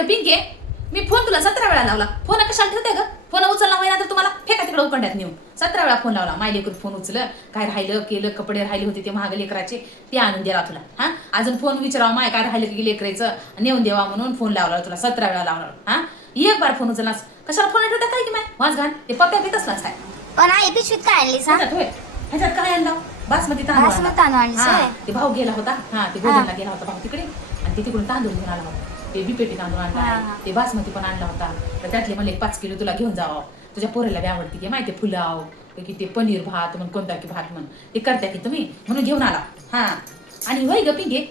ग पिंके, मी फोन तुला 17 वेळा लावला. फोन कशाला ठेवते ग? फोन उचलला होईना तर तुम्हाला फेका तिकडे उकंड्यात नेऊन 17 वेळा फोन लावला. माय लेकरू फोन उचल, काय राहिलं केलं, कपडे राहिले होते ते महाग लेकराचे ते आणून दिला तुला. हा अजून फोन विचारावा माय काय राहिलं की लेकरायचं नेऊन देवा म्हणून फोन लावला तुला 17 वेळा लावला. हा एक बार फोन उचललास कशाला फोन ठेवता काय की माय वाज घाल ते पप्प्या घेत असलास काय. पण आई पिशवीत काय आणली सांग? ह्याच्यात काय आणला? बासमती बासमती तांदूळ आणली, हा, सोय. ते भाऊ गेला होता. हा ते गोदरला गेला होता भाऊ तिकडे आणि ते तिकडून तांदूळ घेऊन आला होता. ते बिपेटी तांदूळ आणला हा, आहे. हा. ते बासमती पण आणला होता. तर त्यातले म्हणले 5 किलो तुला घेऊन जावं. तुझ्या पोराला बी आवडते की माहिती पुलाव की ते पनीर भात म्हण कोणता की भात म्हण ते करता की तुम्ही म्हणून घेऊन आला. हा आणि वय ग पिंगे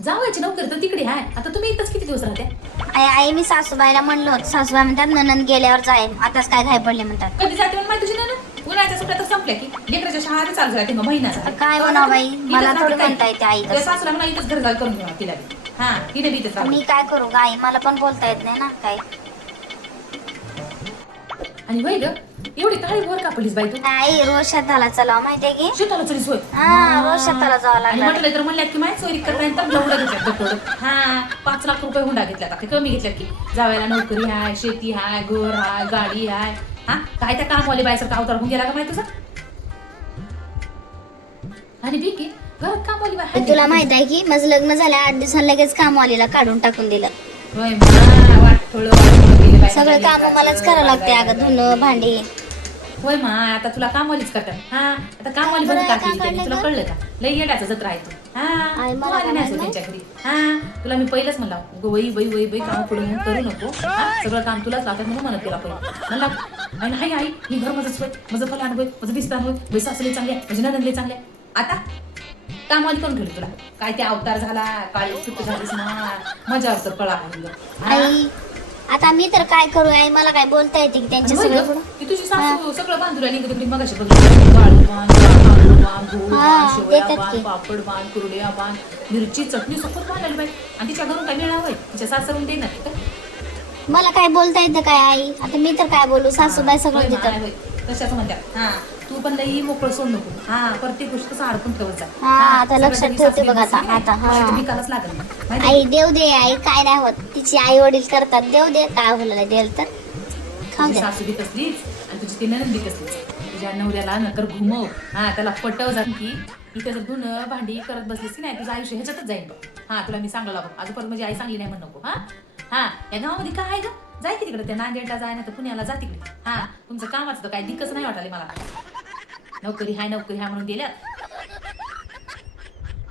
जावायची नोकरी तर तिकडे आहे. आता तुम्ही इथंच किती दिवस राहते? आई आई मी सासूबाईला म्हणलो होतं, सासूबाई म्हणतात ननंद गेल्यावर जाईल, आताच काय घाई पडले म्हणतात. कधी जाते म्हणून माहिती तुझी ना उन्हाळ्याच्या सुट्ट्या तर संपल्या की लेकराच्या शाळा चालू झाल्या मग महिना झाला. काय म्हणावं बाई, मला थोडी म्हणता येते आई तुझ्या तसं. सासूला म्हणा इथंच घर जाल करून घेऊन तिला बी. हा तिने बी इथंच राहू. मी काय करू ग आई, मला पण बोलता येत नाही ना काय. आणि वय ग एवढी काळी भोर कापलीस बाई तू? आई रोज शेताला चलाव माहितीये की. शेताला चलीस होय? हा रोज शेताला जावं आणि लागलं. म्हटलं तर म्हणल्यात की माय चोरी करताना तर लवडं घेतल्यात दटोड. हा 5 लाख रुपये हुंडा घेतल्यात. आता कमी घेतल्यात की जावायला नोकरी हाय, शेती हाय, घर हाय, गाडी हाय. हा काय त्या कामवाली बायसारखा अवतार होऊन गेला का माहिती तुझा? आणि बिकी घरात कामवाली बाय पण तुला माहित आहे की माझं लग्न झाल्या 8 दिवसांनी लगेच कामवालीला काढून टाकून दिलं. होय मा वाटोळं गेले बाई. सगळं काम मलाच करावं लागते अगं, धुणं भांडी. होय मा आता तुला कामवालीच करतात. हा आता कामवाली बंद का केली त्यांनी तुला कळलं का? लई येड्याचा जत्रा आहे तू. हा आई, तू मला आली नाही काय त्यांच्या घरी. हा तुला मी पहिलंच म्हणला वई वई वई वई काम पुढे म्हणून करू नको. हा सगळं काम तुलाच लागत म्हणून म्हणत तुला पहिलं म्हणला. आणि हाय आई मी घर माझंच होय, माझं फलान होय, माझं बिस्तान होय, वै सासले चांगले माझे नंदले चांगले. आता कामवाली करून ठेवली तुला काय ते अवतार झाला काळी सुट्टी झालीस ना मजावर तर कळा आई आता मी तर काय करू आई, मला काय बोलता येते की त्यांच्या सगळं पुढं? की तुझी सासू सगळं बांधून राहिली तिकडे मगाशी बघितलं. वाळू बांध, तांदूळ बांध, गहू हा, बांध, शेवया देतात बांध, की. पापड बांध, कुरड्या बांध, मिरची चटणी सखत बांधायला बाई. आणि तिच्या घरून काय मिळावं बाई? तिच्या सासरून देणार का? मला काय बोलता येतं काय आई? आता मी तर काय बोलू, सासूबाई सगळं देतात. तशाच म्हणतात. हा तू पण लई मोकळं सोड नको. हा प्रत्येक गोष्ट कसं अडकून ठेवत जा. हा, आता लक्षात ठेवते बघ आता. आता, हा. विकायलाच लागेल ना. माहिती आई देव दे आई, काय नाही होत, तिची आई वडील करतात, देव दे काय होईल देईल तर खाऊ तुझी दे. सासू बी कसलीच आणि तुझी ती ननंद बी कसलीच. तुझ्या नवऱ्याला नकर घुमव. हा त्याला पटव जा की इथे जर धुणं भांडी करत बसलीस की नाही तुझं आयुष्य ह्याच्यातच जाईल बघ. हा तुला मी सांगला बघ अजून परत माझी आई सांगली नाही म्हणू नको. हा हा या गावामध्ये काय आहे ग? जाय की तिकडे त्या नांदेडला जाय ना तर पुण्याला जा तिकडे. हा तुमचं कामाचं तर काय दिक्कच नाही वाटाली मला. नोकरी हाय म्हणून दिल्यात.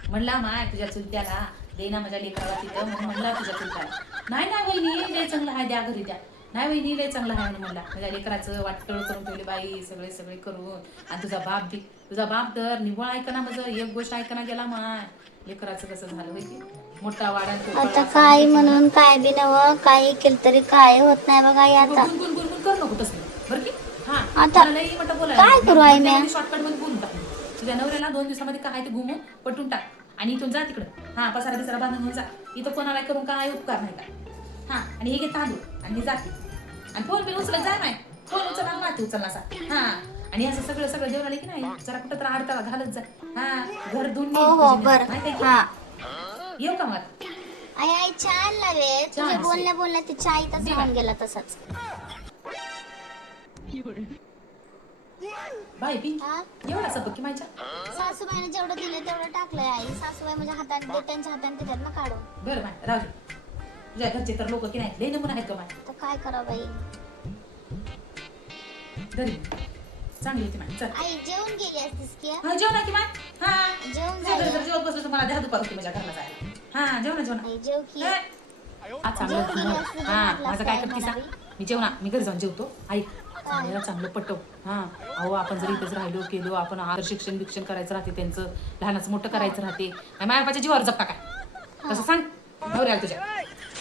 म्हणला माय तुझ्या चुलत्याला दे ना माझ्या लेकराला तिथं म्हणून म्हणला तुझ्या चुलत्याला. नाही वहिनी लय चांगलं आहे द्या घरी द्या. नाही वहिनी लय चांगलं आहे म्हणून म्हणला. माझ्या लेकराचं वाटळ करून ठेवले बाई सगळे करून. आणि तुझा बाप तर निव्वळ ऐकना माझं एक गोष्ट ऐकना गेला माय. लेकराचं कसं झालं होय की मोठा वाडा आता काय म्हणून काय बी नवं काय केलं तरी काय होत नाही बघा आई आता. गुणगुण करू नको तसं बरं की. हा आता मला लई मोठं बोलायला काय करू आई मी? शॉर्टकट मध्ये बोलून टाक. तुझ्या नवऱ्याला 2 दिवसामध्ये काय ते घुमून पटून टाक आणि इथून जा तिकडं. हा पसारा बिसारा बांधून घेऊन जा. इथं कोणाला करून काय उपकार नाही का. हा आणि हे घे तांदूळ आणि हे जाते आणि फोन बिन उचलत जाय माय. फोन उचलला माती उचलला असा. हा आणि असं सगळं जेवण आले की नाही जरा कुठं तर आडताला घालत जा. हा घर धुवून हो हो बर. हा येऊ का मग? आई आई छान लावे तुझे छान. बोलण्या ते चहा इथंच राहून गेला तसंच. बाय बी हा एवढा सपक की माझ्या. सासूबाईने जेवढं दिलं तेवढं टाकलंय आई. सासूबाई माझ्या हाताने त्यांच्या हाताने देतात ना काढून. बरं माय राहू दे. तुझ्या घरचे तर लोक की नाही लई नमुना आहेत का माय. तर काय करावं बाई. घरी चांगली होती माय. चल आई जेवून गेली असतीस की? हा जेवण की माय. हा जेवून जर झालं. जेवत बसलो तर मला द्या दुपार होती माझ्या घरला जायला. हा जेवण आई जेव की. आज चांगलं जेवण होतं. केली असती तर हा म्हटलं माझं असतं काय आई करते सांग म्हणावी. मी घरी जाऊन जेवतो. ऐक चांगलं चांगलं पटव. हा अहो आपण जर इथेच राहिलो केलो आपण आदर शिक्षण करायचं राहते त्यांचं लहानाचं मोठं करायचं राहते. आणि माझ्या बापाच्या जीवावर जपता काय तसं सांग नवऱ्याला तुझ्या.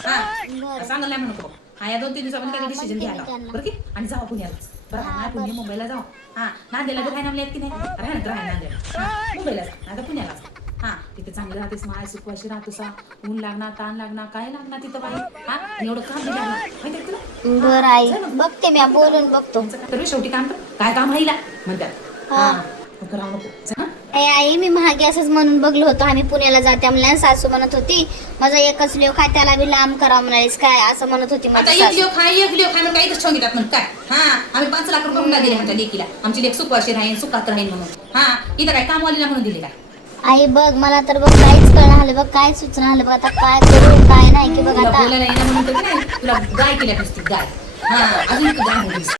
हा बरं. सांगायला नाही म्हणू नको. हा या 2-3 दिवसामध्ये काय डिसिजन पण घ्यायला त्यांना. बरं की आणि जाऊ पुण्यालाच. बरं हा, नाही पुणे मुंबईला जाऊ. हा नांदेडला बी राहायला आहेत की नाही राहायला तर राहायला नांदेड. हा मुंबईला जा आता पुण्याला जा. हा तिथे चांगलं राहतेस माय सुखवाशी राहतोसा. ऊन लागणार ताण लागणार काय लागणार तिथं बाई. हा आणि एवढं काम बी लागणार माहिती आहे तुला. बरं आई बघते मी बोलून बघतो. तर शेवटी काम कर काय काम राहिला म्हणतात. हा. हा करावं नको जा. ए आई मी महागे असंच म्हणून बघलो होतो आम्ही पुण्याला जाते म्हणल्या सासू म्हणत होती माझा एकच लेव काय त्याला बी लांब करा म्हणालीस काय असं म्हणत होती आता माझी एक सासू. लिओ खाय मग काही ठेवून घेतात मग काय हा आम्ही 5 लाख रुपये हुंडा दिले आमच्या लेकीला आमची लेक सुखवाशी राहील सुखात राहील म्हणून हा इथं काय कामवालीला म्हणून दिले काय आई बघ मला तर बघ काहीच कळणं आलं बघ काय सूचना आलं बघ आता काय करू काय नाही की बघ तुला आता बोलायला येणं म्हणून तर की नाही तुला गाय केल्या नसती गाय हा अजून गाय होतीस